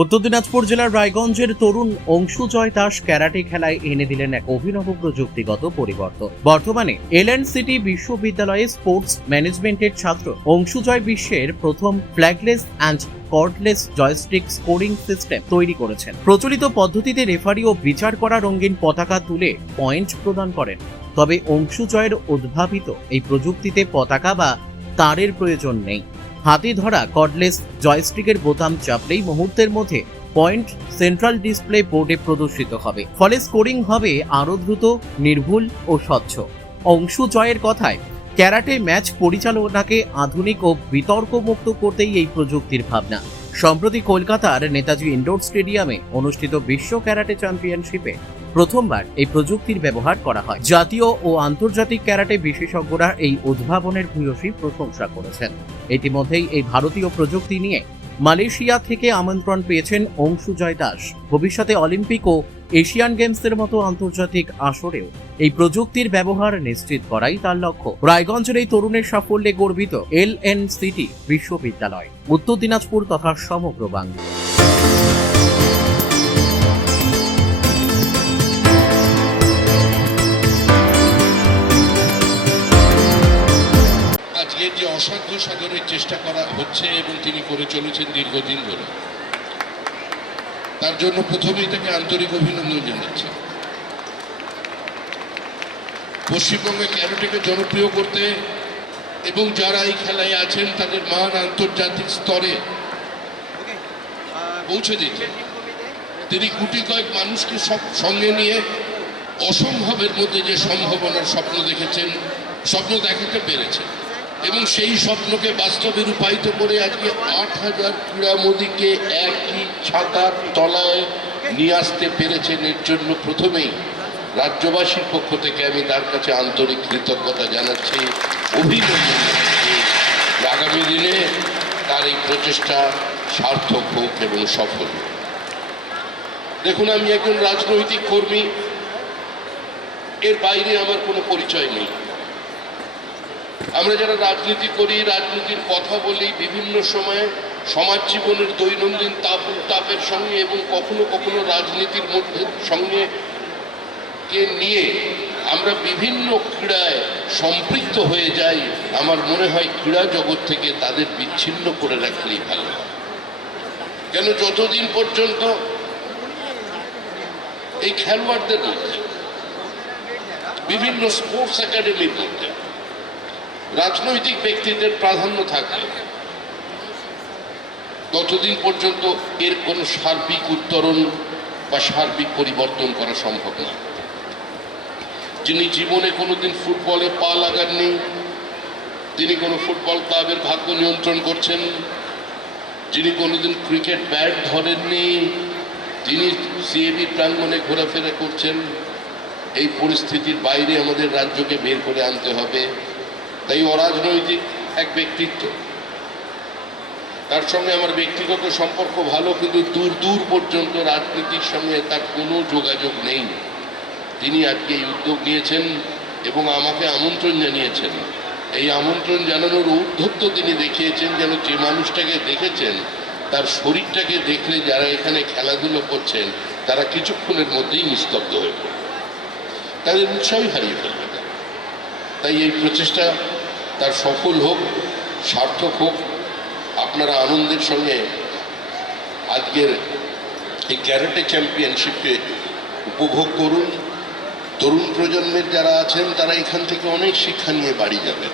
উত্তর দিনাজপুর জেলার রায়গঞ্জের তরুণ অংশুজয় দাস ক্যারাটে খেলায় এনে দিলেন এক অভিনব প্রযুক্তিগত পরিবর্তন। বর্তমানে এলএনসিটি বিশ্ববিদ্যালয়ে স্পোর্টস ম্যানেজমেন্টের ছাত্র অংশুজয় বিশ্বের প্রথম flagless and cordless joystick scoring system তৈরি করেছেন। প্রচলিত পদ্ধতিতে রেফারি ও বিচার করা রঙিন পতাকা তুলে পয়েন্ট প্রদান করেন। তবে অংশুজয়ের উদ্ভাবিত এই প্রযুক্তিতে পতাকা বা তারের প্রয়োজন নেই। হাতে ধরা কর্ডলেস জয়স্টিকের বোতাম চাপলেই মুহূর্তের মধ্যে পয়েন্ট সেন্ট্রাল ডিসপ্লে বোর্ডে প্রদর্শিত হবে। ফলে স্কোরিং হবে আরও দ্রুত, নির্ভুল ও স্বচ্ছ। অংশুজয়ের কথায়, ক্যারাটে ম্যাচ পরিচালনাকে আধুনিক ও বিতর্কমুক্ত করতেই এই প্রযুক্তির ভাবনা। সম্প্রতি কলকাতার নেতাজি ইনডোর স্টেডিয়ামে অনুষ্ঠিত বিশ্ব ক্যারাটে চ্যাম্পিয়নশিপে প্রথমবার এই প্রযুক্তির ব্যবহার করা হয়। জাতীয় ও আন্তর্জাতিক ক্যারাটে বিশেষজ্ঞরা এই উদ্ভাবনের ভূয়সী প্রশংসা করেছেন। ইতিমধ্যেই এই ভারতীয় প্রযুক্তি নিয়ে মালয়েশিয়া থেকে আমন্ত্রণ পেয়েছেন অংশুজয় দাস। ভবিষ্যতে অলিম্পিক ও এশিয়ান গেমসের মতো আন্তর্জাতিক আসরেও এই প্রযুক্তির ব্যবহার নিশ্চিত করাই তার লক্ষ্য। রায়গঞ্জের এই তরুণের সাফল্যে গর্বিত এলএনসিটি বিশ্ববিদ্যালয়, উত্তর দিনাজপুর তথা সমগ্র বাংলা। আজকে যে অসাধ্য সাধনের চেষ্টা করা হচ্ছে এবং তিনি করে চলেছেন দীর্ঘদিন ধরে, তার জন্য প্রথমেই তাকে আন্তরিক অভিনন্দন জানাচ্ছি। পশ্চিমবঙ্গে ক্যারাটেকে জনপ্রিয় করতে এবং যারা এই খেলায় আছেন তাদের মান আন্তর্জাতিক স্তরে পৌঁছে দিতে তিনি গুটি কয়েক মানুষকে সঙ্গে নিয়ে অসম্ভবের মধ্যে যে সম্ভাবনার স্বপ্ন দেখেছেন, স্বপ্ন দেখাতে পেরেছেন এবং সেই স্বপ্নকে বাস্তবে রূপায়িত করে আজকে ৮,০০০ ক্রীড়ামোদীকে একই ছাতার তলায় নিয়ে আসতে পেরেছেন। এর জন্য প্রথমেই রাজ্যবাসীর পক্ষ থেকে আমি তার কাছে আন্তরিক কৃতজ্ঞতা জানাচ্ছি, অভিনন্দন জানাচ্ছি। আগামী দিনে তার এই প্রচেষ্টা সার্থক হোক এবং সফল। দেখুন, আমি একজন রাজনৈতিক কর্মী, এর বাইরে আমার কোনো পরিচয় নেই। আমরা যারা রাজনীতি করি, রাজনীতির কথা বলি, বিভিন্ন সময়ে সমাজ জীবনের দৈনন্দিন তাপের সঙ্গে এবং কখনো কখনো রাজনীতির মধ্যে সঙ্গে নিয়ে আমরা বিভিন্ন ক্রীড়ায় সম্পৃক্ত হয়ে যাই। আমার মনে হয় ক্রীড়া জগৎ থেকে তাদের বিচ্ছিন্ন করে রাখলেই ভালো। কেন, যতদিন পর্যন্ত এই খেলোয়াড়দের মধ্যে, বিভিন্ন স্পোর্টস একাডেমির মধ্যে রাজনৈতিক ব্যক্তিদের প্রাধান্য থাকবে, ততদিন পর্যন্ত এর কোনো সার্বিক উত্তরণ বা সার্বিক পরিবর্তন করা সম্ভব না। যিনি জীবনে কোনোদিন ফুটবলে পা লাগাননি, তিনি কোনো ফুটবল ক্লাবের ভাগ্য নিয়ন্ত্রণ করছেন, যিনি কোনোদিন ক্রিকেট ব্যাট ধরেননি, তিনি সিএবি প্রাঙ্গণে ঘোরাফেরা করছেন। এই পরিস্থিতির বাইরে আমাদের রাজ্যকে বের করে আনতে হবে। তাই অরাজনৈতিক এক ব্যক্তিত্ব, তার সঙ্গে আমার ব্যক্তিগত সম্পর্ক ভালো, কিন্তু দূর দূর পর্যন্ত রাজনীতির সঙ্গে তার কোনো যোগাযোগ নেই। তিনি আজকে এই উদ্যোগ নিয়েছেন এবং আমাকে আমন্ত্রণ জানিয়েছেন। এই আমন্ত্রণ জানানোর ঔদ্ধত্য তিনি দেখিয়েছেন, যেন যে মানুষটাকে দেখেছেন তার শরীরটাকে দেখলে যারা এখানে খেলাধুলো করছেন তারা কিছুক্ষণের মধ্যেই নিস্তব্ধ হয়ে পড়বে, তাদের উৎসাহই হারিয়ে ফেলবে। তাই এই প্রচেষ্টা তার সফল হোক, সার্থক হোক। আপনারা আনন্দের সঙ্গে আজকের এই ক্যারাটে চ্যাম্পিয়নশিপকে উপভোগ করুন। তরুণ প্রজন্মের যারা আছেন তারা এখান থেকে অনেক শিক্ষা নিয়ে বাড়ি যাবেন।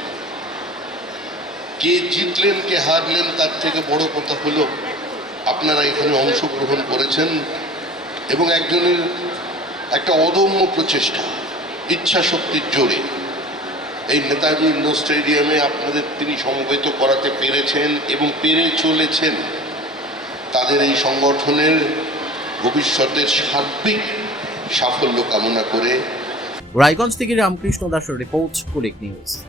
কে জিতলেন কে হারলেন তার থেকে বড় কথা হলো আপনারা এখানে অংশগ্রহণ করেছেন এবং একজনের একটা অদম্য প্রচেষ্টা, ইচ্ছা শক্তির জোরে এই নেতাজি ইন্ডোর স্টেডিয়ামে আপনাদের তিনি সমবেত করাতে পেরেছেন এবং পেরে চলেছেন। তাদের এই সংগঠনের ভবিষ্যতের সার্বিক সাফল্য কামনা করে রায়গঞ্জ থেকে রামকৃষ্ণ দাসের রিপোর্ট, কুলিক নিউজ।